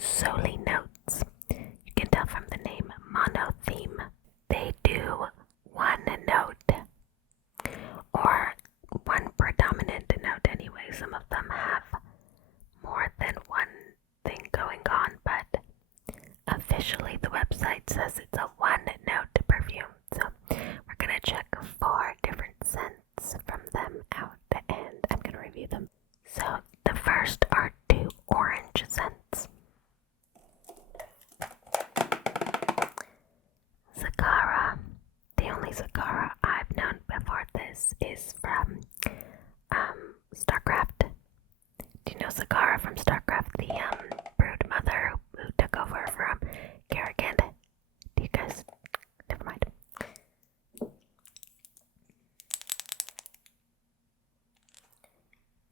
Solinotes. You can tell from the name Monotheme. They do one note, or one predominant note anyway. Some of them have more than one thing going on, but officially the website says it's a one note perfume. So we're gonna check 4 different scents from them out, and I'm gonna review them. So the first are 2 orange scents. Zagara. The only Zagara I've known before this is from StarCraft. Do you know Zagara from StarCraft, the brood mother who took over from Kerrigan? Do you guys? Never mind.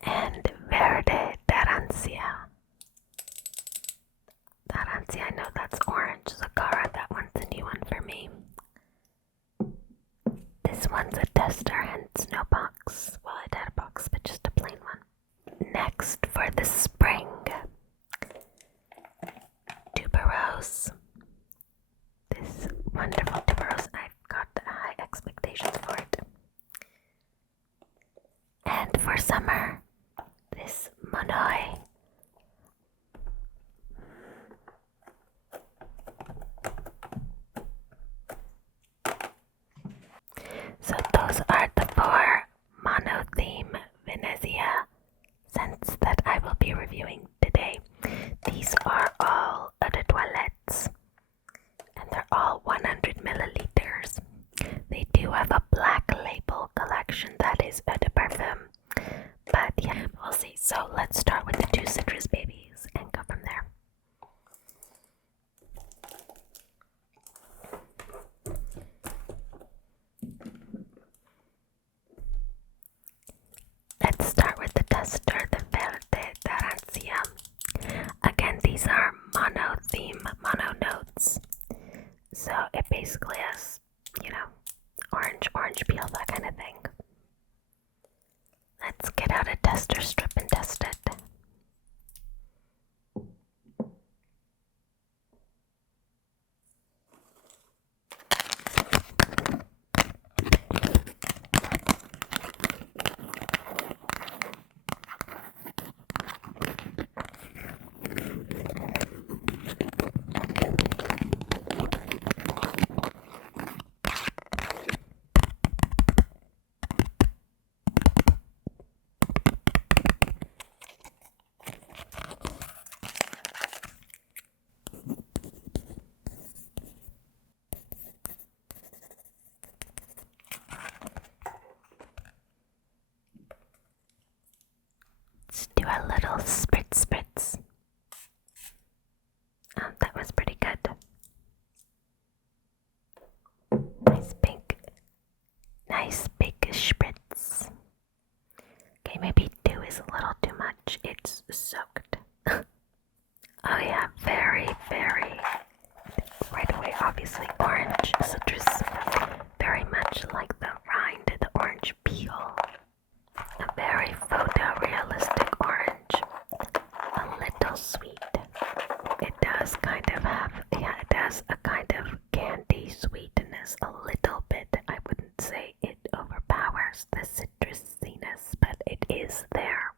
And Verde D'Arancia. D'Arancia, I know that's orange. Zagara, that one's a new one for me. This one's a tester, hence no box. Well, it had a box, but just a plain one. Next, for the spring, Tuberose. This wonderful tuberose, I've got high expectations for it. And for summer, this Monoi. So those are the 4 Monotheme Venezia scents that I will be reviewing today. These are all Eau de Toilettes, and they're all 100 milliliters. They do have a black label collection that is Eau de Parfum, but yeah, we'll see. So let's start with the 2 citrus babies and go from there. Let's start with the tester, the Verde D'Arancia. Again, these are monotheme, mono notes. So it basically has, orange peel, that kind of thing. Let's get out a tester strip and test it. Let's do a little spritz. That was pretty good. Nice big spritz. Okay, maybe 2 is a little too much. It's soaked. Oh yeah, very, right away, obviously orange citrus. Very much like the rind, the orange peel. A very photorealistic orange. A little sweet. It does kind of have, it has a kind of candy sweetness, a little bit. I wouldn't say it overpowers the citrusiness, but it is there.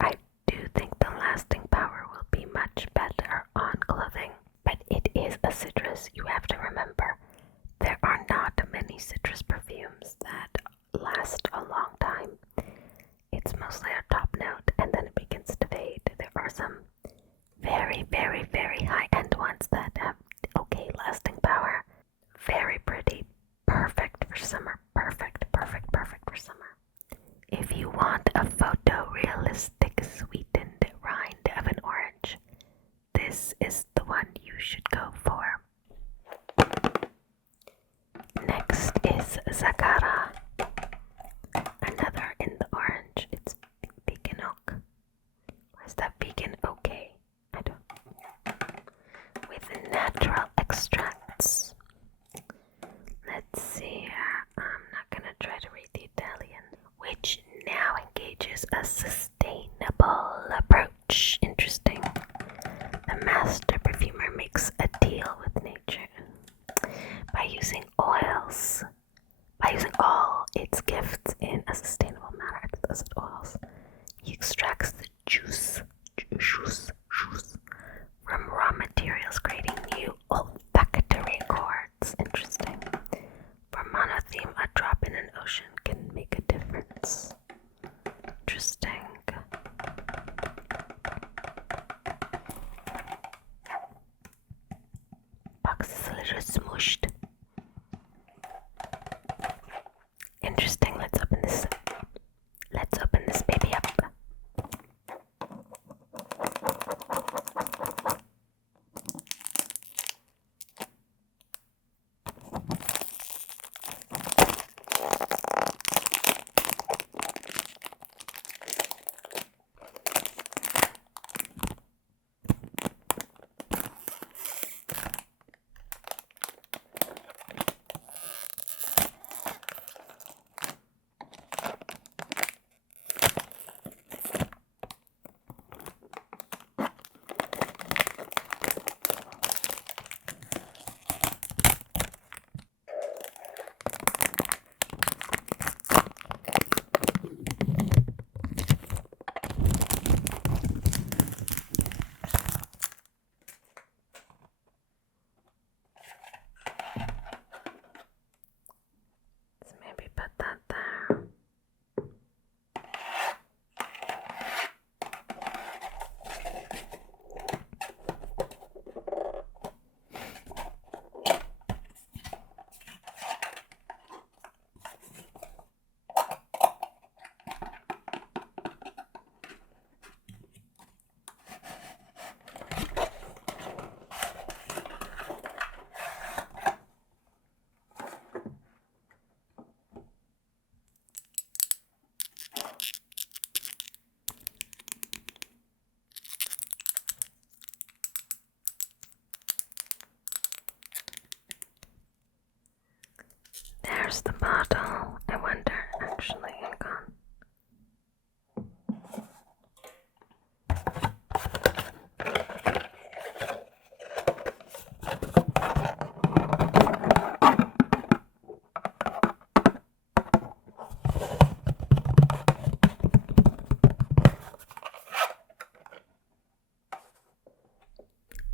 I do think the lasting power will be much better on clothing, but it is a citrus. You have to remember, there are not many citrus perfumes that last a long time. It's mostly a top note and then it begins to fade. There are some very, very, very high-end ones that have okay lasting power. Very pretty. Perfect for summer. Perfect for summer. If you want a photorealistic sweetened rind of an orange, this is the one you should go for. Next is Zagara. Another in the orange. It's vegan oak. Why is that vegan okay? I don't. With natural extracts. Let's see here. I'm not gonna try to read the Italian. Which now engages a sustainable approach. Interesting. little smooshed. Interesting. Let's open this. Let's open this baby up. Put that there. There's the bottle. I wonder, actually, hang on.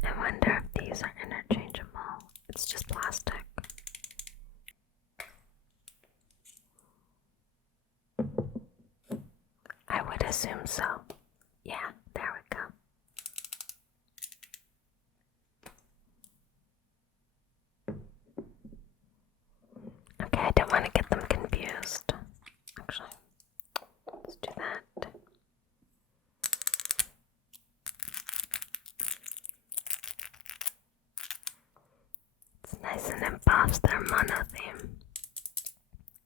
I wonder if these are interchangeable. It's just plastic. I would assume so. Yeah, there we go. Okay, I don't want to get them confused. Actually, let's do that. It's nice and embossed, their monotheme.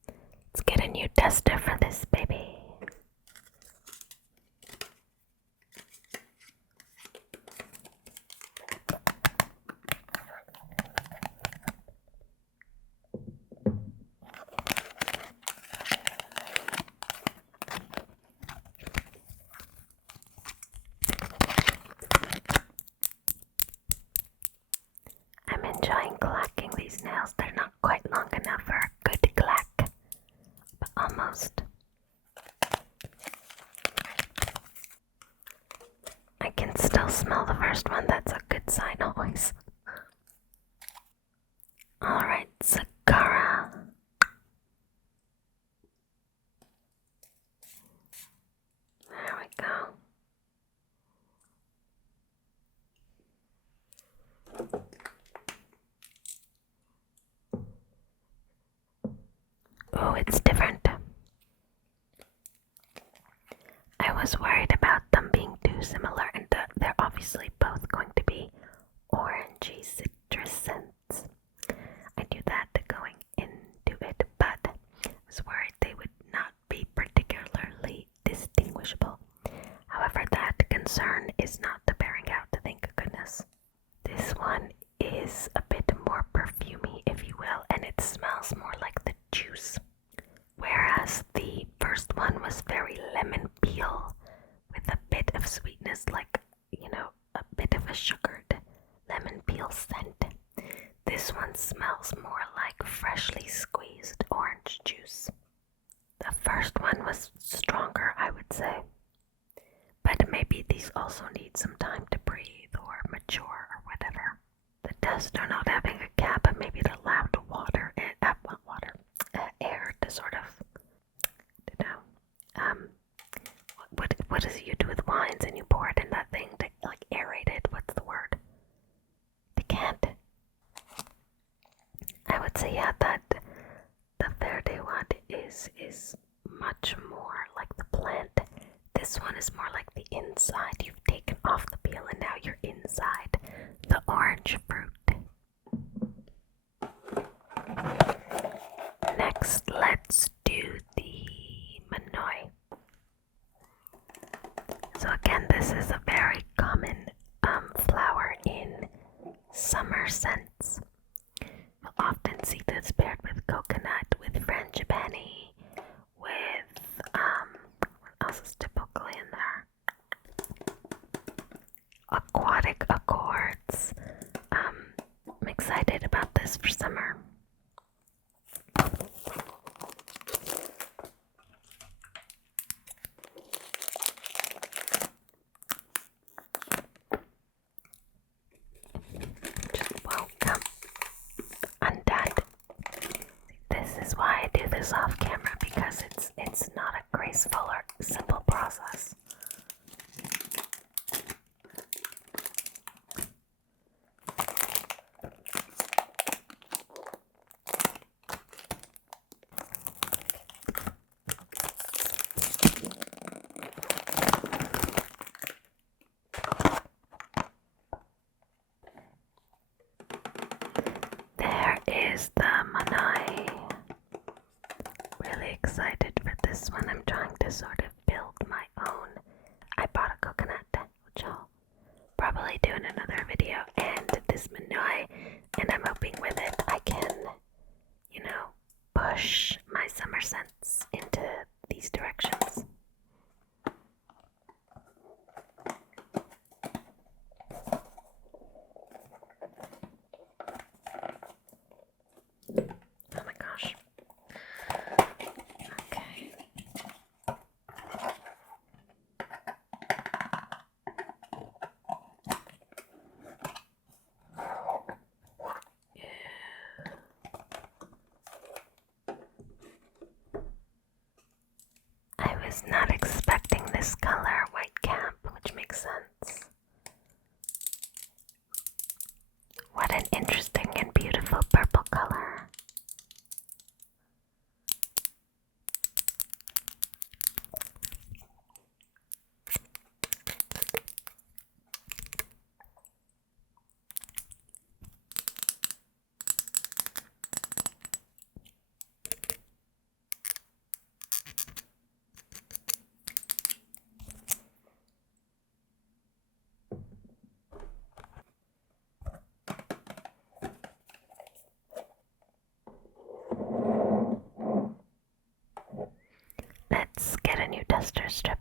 Let's get a new tester for this baby. I'm enjoying clacking these nails. They're not quite long enough for a good clack, but almost. I can still smell the first one. That's a good sign always. Alright, Zagara. There we go. Oh, it's different. I was worried about them being too similar, and they're obviously both going to be orangey citrus scents. I knew that going into it, but I was worried they would not be particularly distinguishable. However, that concern is not bearing out, thank goodness. This one is a bit more perfumey, if you will, and it smells more like the juice. Whereas the first one was very lemon peel with a bit of sweetness, like, a bit of a sugared lemon peel scent. This one smells more like freshly squeezed orange juice. The first one was stronger, I would say. But maybe these also need some time to breathe or mature or whatever. The tester not having a cap, but maybe it allowed air to sort of, what does it you do with wines and you pour it in that thing to like aerate it? What's the word? Decant. So yeah, that the Verde one is much more like the plant. This one is more like the inside. You've taken off the peel and now you're inside the orange fruit. Next, let's do the Monoi. So again, this is a very common flower in summer scents. You'll often see this paired with coconut, with frangipani, with what else is typically in there? Aquatic accords. I'm excited about this for summer. Welcome. Undone. This is why I do this off camera, because it's not a graceful or simple process. There is the Monoi. Really excited for this one. I'm trying to sort of build my own. I bought a coconut, which I'll probably do in another video, and this Monoi, and I'm hoping with it I can, push my summer scents into these directions. Oh my gosh. Okay. I was not expecting this color, white cap, which makes sense. What an interesting and beautiful purple color. Let's get a new duster strip.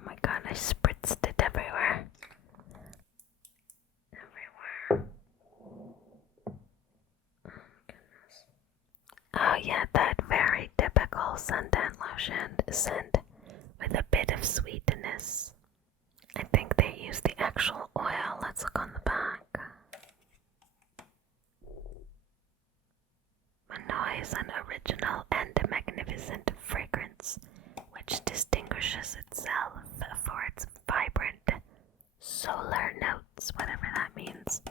Oh my god, I spritzed it everywhere. Oh yeah, that very typical suntan lotion scent with a bit of sweetness. I think they use the actual oil. Let's look on the back. Monoi is an original and magnificent fragrance which distinguishes itself for its vibrant solar notes, whatever that means.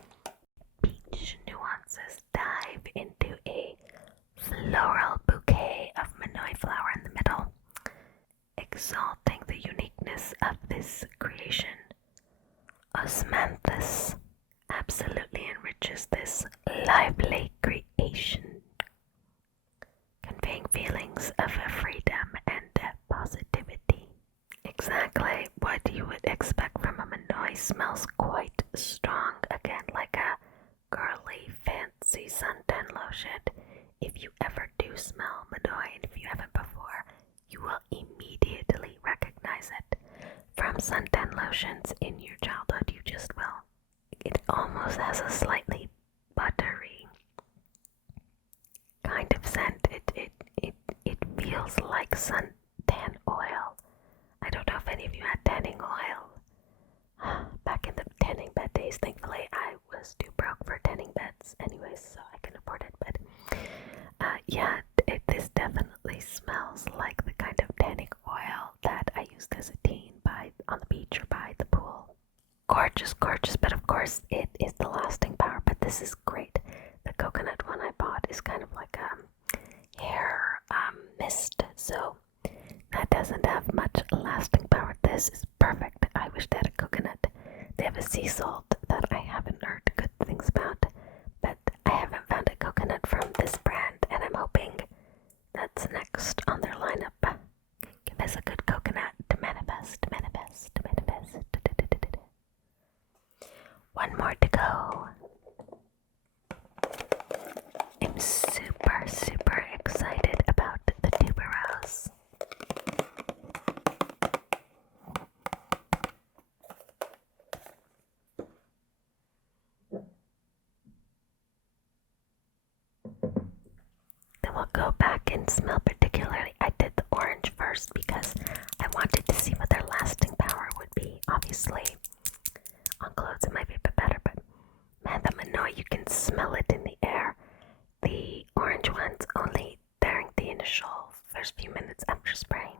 Peach nuances dive into a floral bouquet of Monoi flower in the middle, exalting the uniqueness of this creation. Osmanthus absolutely enriches this lively creation, conveying feelings of freedom and positivity. Exactly what you would expect from a Monoi. Smells quite strong, again like a girly fancy suntan lotion. If you ever do smell Monoi, and if you haven't before, you will immediately recognize it from suntan lotions in your childhood. You just will. It almost has a slightly buttery kind gorgeous, but of course it is the lasting power. But this is great. The coconut one I bought is kind of like a hair mist, so that doesn't have much lasting power. This is perfect. I wish they had a coconut. They have a sea salt that I haven't heard good things about, but I haven't found a coconut from this brand, and I'm hoping that's next on their lineup. Give us a good coconut to manifest, manifest, manifest. One more to go. I'm super, super excited about the tuberose. Then we'll go back and smell particularly. I did the orange first because I wanted to see what their lasting power would be. Obviously, on clothes it might be a bit better, but man, the Monoi, you can smell it in the air. The orange ones only during the initial first few minutes after spraying.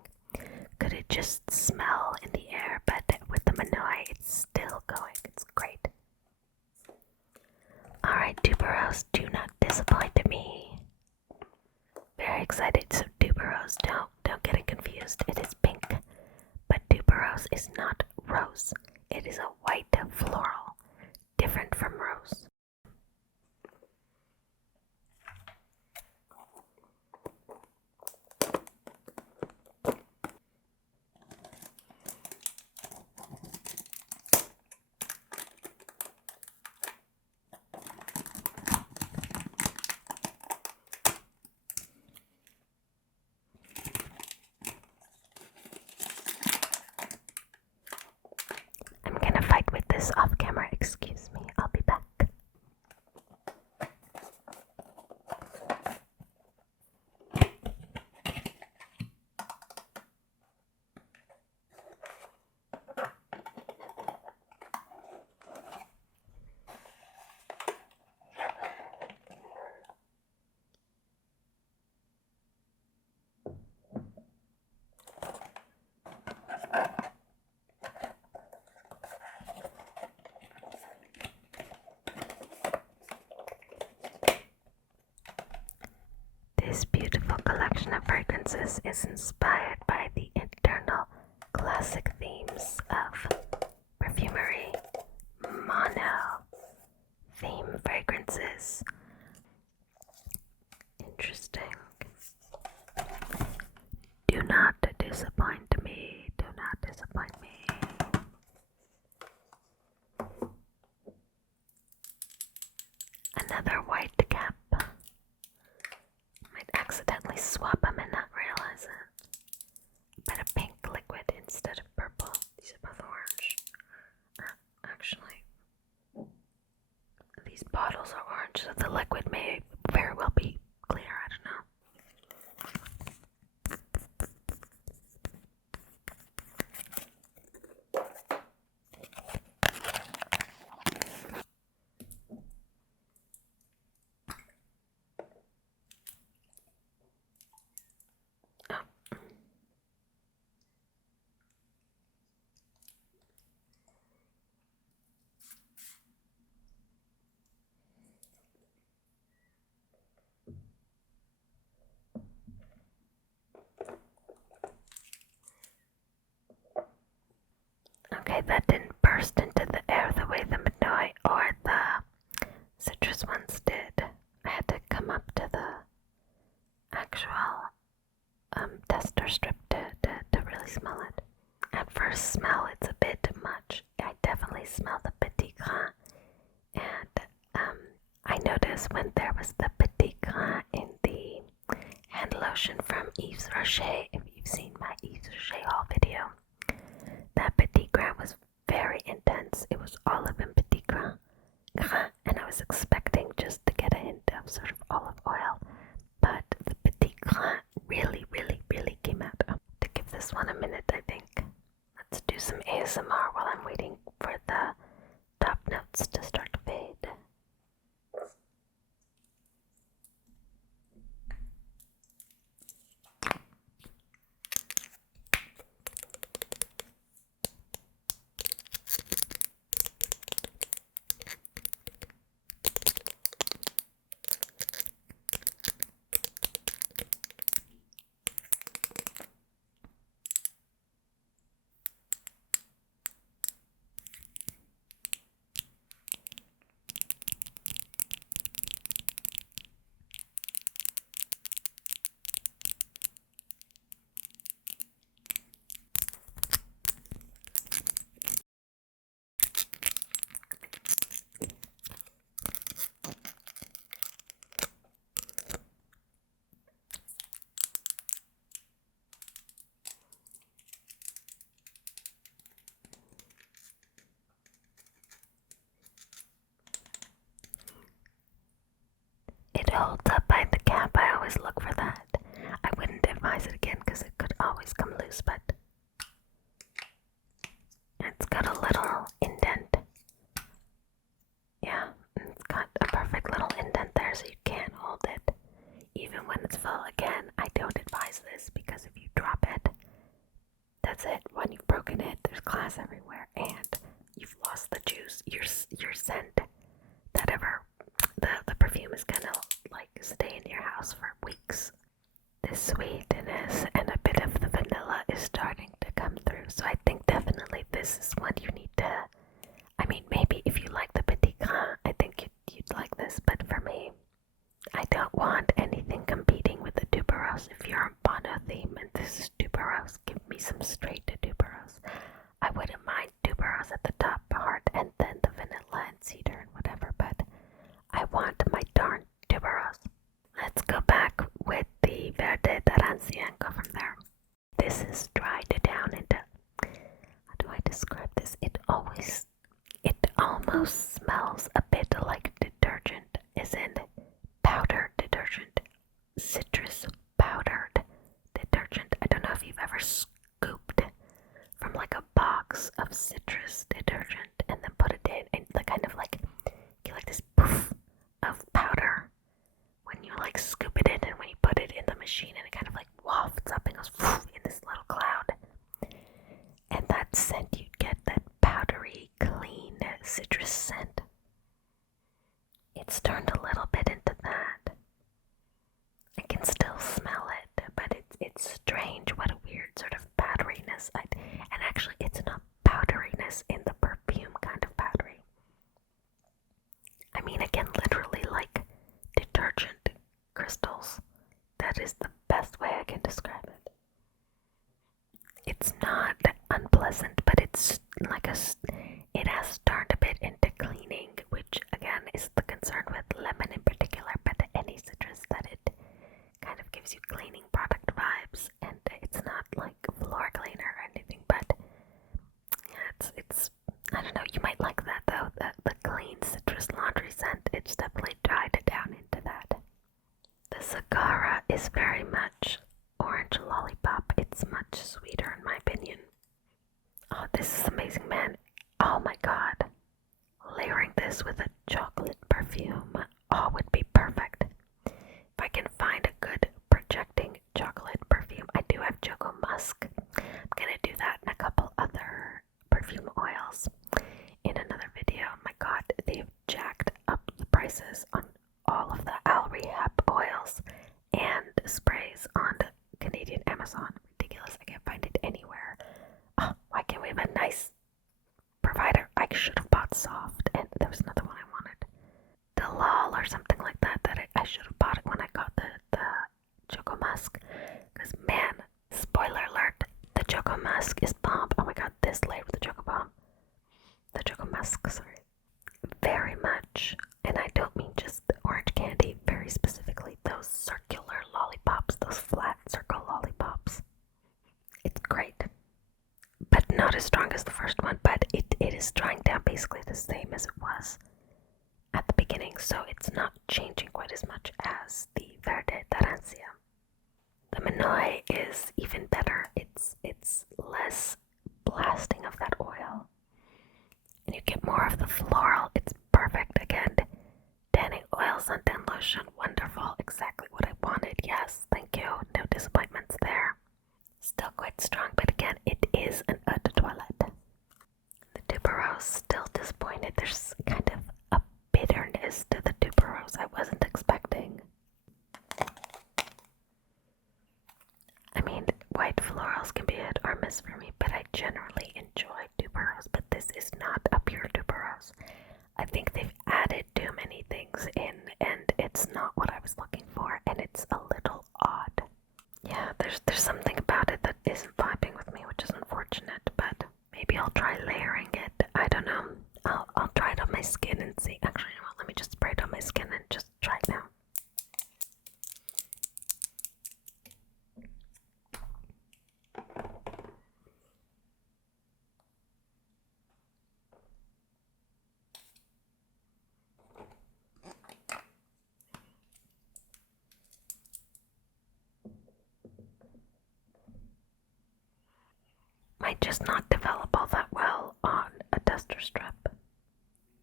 Could it just smell in the air, but with the Monoi it's still going. It's great. Alright, tuberose, do not disappoint me. Very excited. So tuberose, don't get it confused. It is pink, but tuberose is not rose. It is a white floral, different from rose. I'm gonna fight with this off camera. Excuse me, I'll be back. This beautiful collection of fragrances is inspired by the internal classic themes of perfumery, mono-theme fragrances. Interesting. Do not disappoint me. Do not disappoint me. Another white cap. Might accidentally swap them and not realize it. But a pink liquid instead of purple. These are both orange. Actually, these bottles are orange, so the liquid may very well be clear. I don't know. Okay, that didn't burst into the air the way the Monoi or the citrus ones did. I had to come up to the actual tester strip to really smell it. At first smell, it's a bit much. I definitely smell the petit grain, and I noticed when there was the petit grain in the hand lotion from Yves Rocher, if you've seen my Yves Rocher haul video, that petit grain was very intense. It was olive and petit grain, and I was expecting just to get a hint of sort of olive oil, but the petit grain really, really, really came out. To give this one a minute, I think. Let's do some ASMR while I'm waiting for the top notes to start to fade. it holds up by the cap. I always look for that. I wouldn't advise it again because it could always come loose, but it's got a little indent. Yeah, it's got a perfect little indent there so you can't hold it even when it's full. Again, I don't advise this because if you drop it, that's it. When you've broken it, there's glass everywhere and you've lost the juice. Your scent, the perfume is gonna like stay in your house for weeks. The sweetness and a bit of the vanilla is starting to come through, so I think definitely this is what you need to. I mean, maybe if you like the Petit Grain, I think you'd like this, but for me, I don't want anything competing with the Tuberose. If you're a Monotheme and this is Tuberose, give me some straight to Tuberose. I wouldn't mind Tuberose at the top part and then the vanilla and cedar and whatever, but I want my darn Tuberose. Let's go back with the Verde D'Arancia and go from there. This is dried down into, how do I describe this? It almost smells a bit like detergent, as in powdered detergent, citrus powdered detergent. I don't know if you've ever scooped from like a box of citrus detergent and then put it in and the kind of like, you like this poof of powder when you like scoop it in and when you put it in the machine and it kind of like wafts up and goes in this little cloud. And that scent, you get that powdery, clean citrus scent. It's turned a little bit into that. I can still smell it, but it's strange what a weird sort of powderiness. And actually, it's not powderiness in the perfume kind of powdery. I mean, again, literally like detergent crystals. That is the best way I can describe it. It's not unpleasant, but it's like it has turned a bit into cleaning, which again is the concern with lemon in particular, but any citrus that it kind of gives you cleaning product vibes, and it's not like floor cleaner or anything, but yeah, it's I don't know, you might like that though, the clean citrus laundry scent. It's definitely dried it down into that. The Zagara is very much orange lollipop. It's much sweeter in my opinion. Oh, this is amazing, man. Oh my god. Layering this with a chocolate perfume, oh, would be perfect. If I can find a good projecting chocolate perfume. I do have Choco Musk. I'm gonna do that and a couple other perfume oils in another video. Oh my god, they've jacked up the prices on all of the Al Rehab oils and sprays on Canadian Amazon. Ridiculous. I can't find it anywhere. Oh, why can't we have a nice provider? I should have bought Soft, and there was another one I wanted. Dalal or something like that, I should have bought it when I got the Choco Musk. Because man, spoiler alert, the Choco Musk is bomb. Oh my god, this layered with the Choco Bomb. The Choco Musk, sorry. Very much, and I don't mean just the orange candy, very specifically those circular lollipops, those flat circle lollipops. It's great. But not as strong as the first one, but it is drying down basically the same as it was at the beginning, so it's not changing quite as much as the Verde D'Arancia. The Monoi is even better. It's less blasting of that oil, and you get more of the floral. It's perfect. Again, tanning oil, suntan lotion, wonderful. Exactly what I wanted. Yes, thank you. No disappointments there. Still quite strong, but again, it is an Eau de Toilettes. The Tuberose, still disappointed. There's kind of a bitterness to the Tuberose I wasn't expecting. I mean, white florals can be hit or miss for me, but I generally enjoy Tuberose, but this is not a pure Tuberose. I think they've added too many things in, and it's not what I was looking for, and it's a little odd. Yeah, there's something about it that isn't vibing with me, which is unfortunate, but maybe I'll try layering it. I don't know. I'll try it on my skin and see. Actually, you know what? Let me just spray it on my skin and just try it now.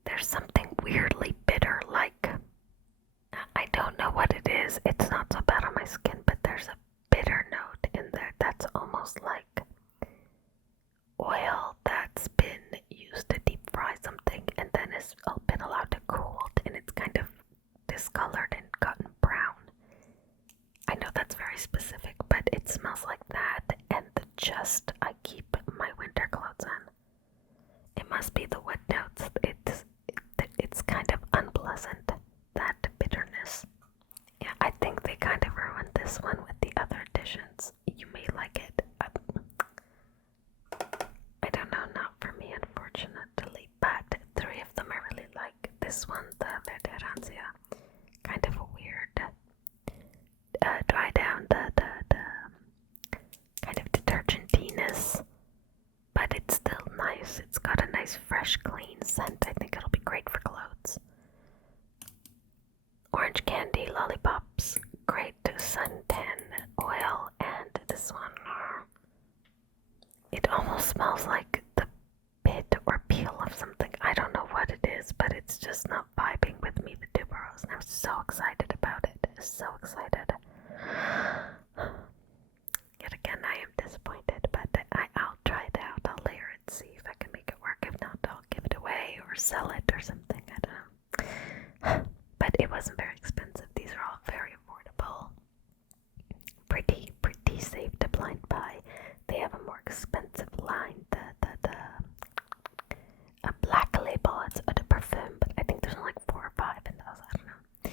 there's something weirdly bitter, like, I don't know what it is. It's not so bad on my skin, but there's a bitter note in there that's almost like oil that's been used to deep fry something and then has been allowed to cool, and it's kind of discolored and gotten brown. I know that's very specific, but it smells like that, and the chest I keep my winter clothes on. It must be the wood notes. It's kind of unpleasant, that bitterness. Yeah, I think they kind of ruined this one with the other additions. You may like it. I don't know, not for me, unfortunately, but 3 of them I really like. This one, the Verde D'Arancia, kind of a weird dry down, the kind of detergentiness, but it's still nice. It's got a nice, fresh, clean scent. I think it'll be great for clothes. Orange candy, lollipops, great suntan oil, and this one, it almost smells like the pit or peel of something. I don't know what it is, but it's just not vibing with me, the tuberose, and I'm so excited about it. So excited. Yet again, I am disappointed, but I'll try it out. I'll layer it, see if I can make it work. If not, I'll give it away or sell it or something. I don't know. But it wasn't very expensive. These are all very affordable. Pretty safe to blind buy. They have a more expensive line, a black label. It's Eau de Parfum, but I think there's only like 4 or 5 in those. I don't know.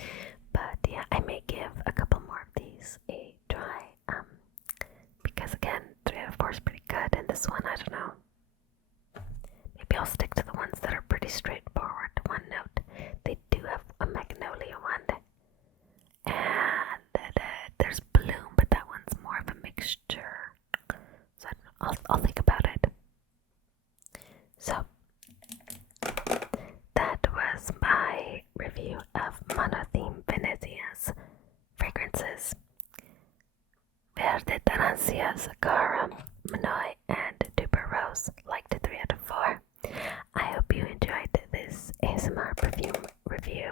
But yeah, I may give a couple more of these a try. Because again, 3 out of 4 is pretty good, and this one, I don't know. Maybe I'll stick to the ones that are pretty straightforward. One note, they do have a magnolia one, and there's bloom, but that one's more of a mixture. So I'll think about it. So that was my review of Monotheme Venezia's fragrances. Verde D'Arancia, Zagara, Monoi and Tuberose, liked 3 out of 4. I hope you enjoyed this ASMR perfume review.